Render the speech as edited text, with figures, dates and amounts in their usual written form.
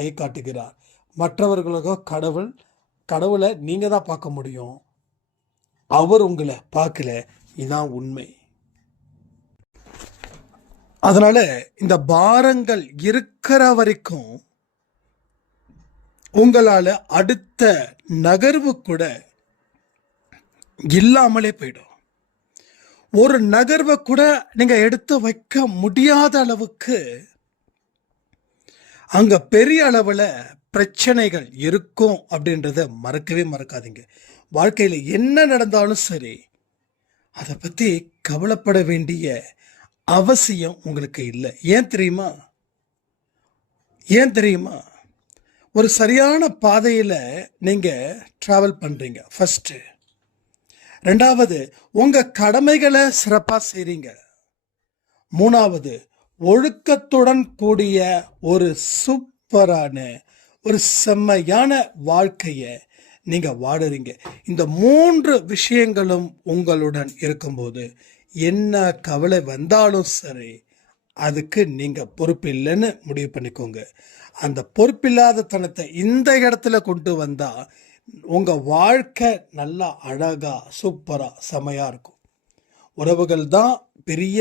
கை காட்டுகிறார். மற்றவர்களுக்கோ கடவுளை நீங்க தான் பார்க்க முடியும், அவர் உங்களை பார்க்கல. இதான் உண்மை. அதனால இந்த பாரங்கள் இருக்கிற வரைக்கும் உங்களால அடுத்த நகர்வு கூட இல்லாமலே போயிடும். ஒரு நகர்வை கூட நீங்க எடுத்து வைக்க முடியாத அளவுக்கு அங்க பெரிய அளவுல பிரச்சனைகள் இருக்கும் அப்படின்றத மறக்கவே மறக்காதீங்க. வாழ்க்கையில என்ன நடந்தாலும் சரி, அதை பத்தி கவலைப்பட வேண்டிய அவசியம் உங்களுக்கு இல்லை. ஏன் தெரியுமா? ஒரு சரியான பாதையில நீங்க டிராவல் பண்றீங்க. ஃபர்ஸ்ட். ரெண்டாவது, உங்க கடமைகளை சிறப்பா செய்றீங்க. மூணாவது, ஒழுக்கத்துடன் கூடிய ஒரு சூப்பரான ஒரு செம்மையான வாழ்க்கைய நீங்க வாடுறீங்க. இந்த 3 விஷயங்களும் உங்களுடன் இருக்கும்போது என்ன கவலை வந்தாலும் சரி, அதுக்கு நீங்க பொறுப்பு இல்லைன்னு முடிவு பண்ணிக்கோங்க. அந்த பொறுப்பில்லாத தனத்தை இந்த இடத்துல கொண்டு வந்தா உங்க வாழ்க்கை நல்லா அழகா சூப்பரா செமையா இருக்கும். உறவுகள் தான் பெரிய